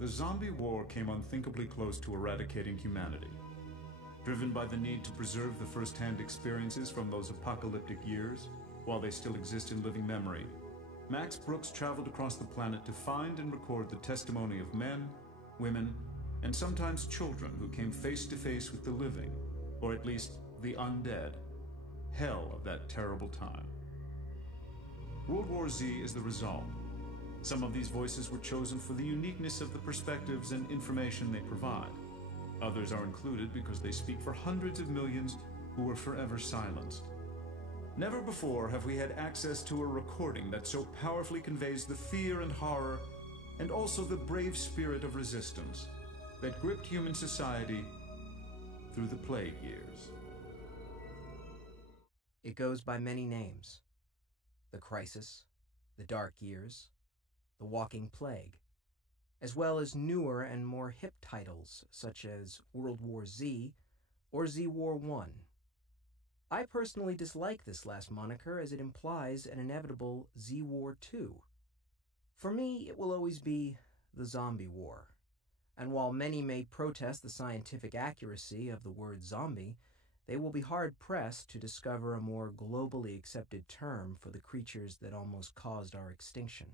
The zombie war came unthinkably close to eradicating humanity. Driven by the need to preserve the first-hand experiences from those apocalyptic years, while they still exist in living memory, Max Brooks traveled across the planet to find and record the testimony of men, women, and sometimes children who came face to face with the living, or at least the undead, hell of that terrible time. World War Z is the result. Some of these voices were chosen for the uniqueness of the perspectives and information they provide. Others are included because they speak for hundreds of millions who were forever silenced. Never before have we had access to a recording that so powerfully conveys the fear and horror, and also the brave spirit of resistance that gripped human society through the plague years. It goes by many names: the Crisis, the Dark Years, the Walking Plague, as well as newer and more hip titles such as World War Z or Z War I. I personally dislike this last moniker as it implies an inevitable Z War II. For me, it will always be the Zombie War, and while many may protest the scientific accuracy of the word zombie, they will be hard-pressed to discover a more globally accepted term for the creatures that almost caused our extinction.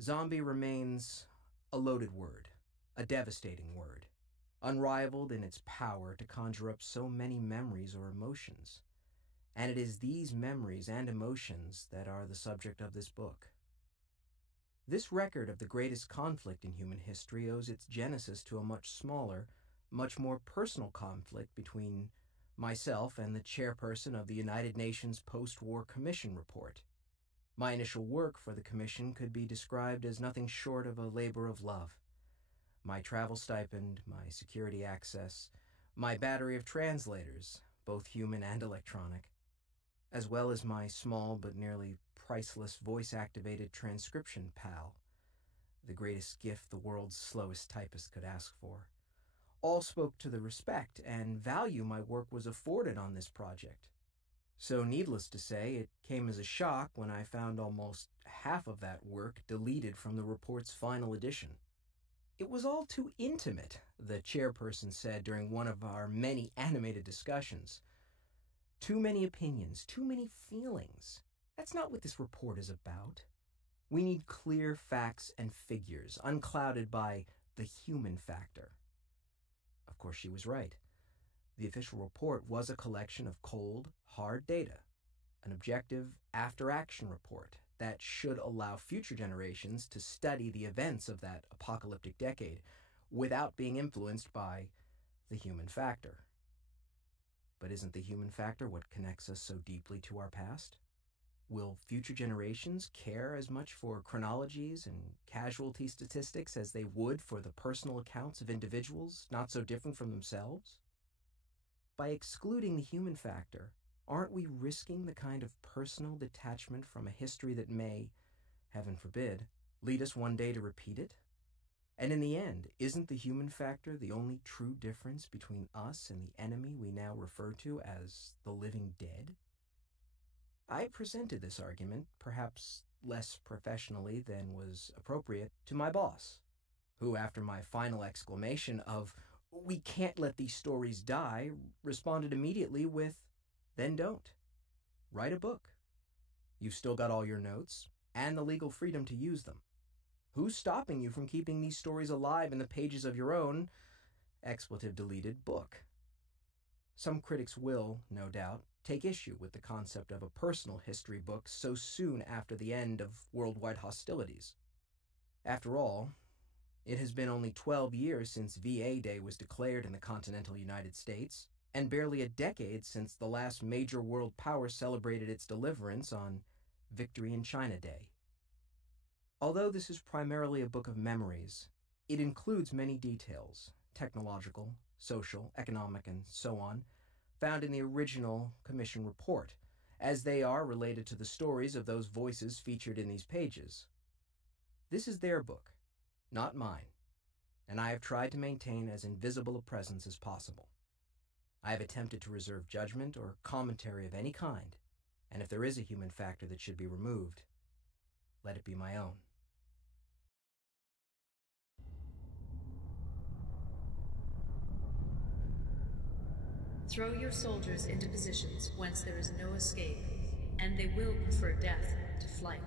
Zombie remains a loaded word, a devastating word, unrivaled in its power to conjure up so many memories or emotions. And it is these memories and emotions that are the subject of this book. This record of the greatest conflict in human history owes its genesis to a much smaller, much more personal conflict between myself and the chairperson of the United Nations Post-War Commission report. My initial work for the commission could be described as nothing short of a labor of love. My travel stipend, my security access, my battery of translators, both human and electronic, as well as my small but nearly priceless voice-activated transcription pal, the greatest gift the world's slowest typist could ask for, all spoke to the respect and value my work was afforded on this project. So needless to say, it came as a shock when I found almost half of that work deleted from the report's final edition. It was all too intimate, the chairperson said during one of our many animated discussions. Too many opinions, too many feelings. That's not what this report is about. We need clear facts and figures, unclouded by the human factor. Of course, she was right. The official report was a collection of cold, hard data, an objective after-action report that should allow future generations to study the events of that apocalyptic decade without being influenced by the human factor. But isn't the human factor what connects us so deeply to our past? Will future generations care as much for chronologies and casualty statistics as they would for the personal accounts of individuals not so different from themselves? By excluding the human factor, aren't we risking the kind of personal detachment from a history that may, heaven forbid, lead us one day to repeat it? And in the end, isn't the human factor the only true difference between us and the enemy we now refer to as the living dead? I presented this argument, perhaps less professionally than was appropriate, to my boss, who, after my final exclamation of, "We can't let these stories die," responded immediately with, "Then don't. Write a book. You've still got all your notes and the legal freedom to use them. Who's stopping you from keeping these stories alive in the pages of your own, expletive deleted, book?" Some critics will, no doubt, take issue with the concept of a personal history book so soon after the end of worldwide hostilities. After all, it has been only 12 years since VA Day was declared in the continental United States, and barely a decade since the last major world power celebrated its deliverance on Victory in China Day. Although this is primarily a book of memories, it includes many details, technological, social, economic, and so on, found in the original Commission report, as they are related to the stories of those voices featured in these pages. This is their book, not mine, and I have tried to maintain as invisible a presence as possible. I have attempted to reserve judgment or commentary of any kind, and if there is a human factor that should be removed, let it be my own. Throw your soldiers into positions whence there is no escape, and they will prefer death to flight.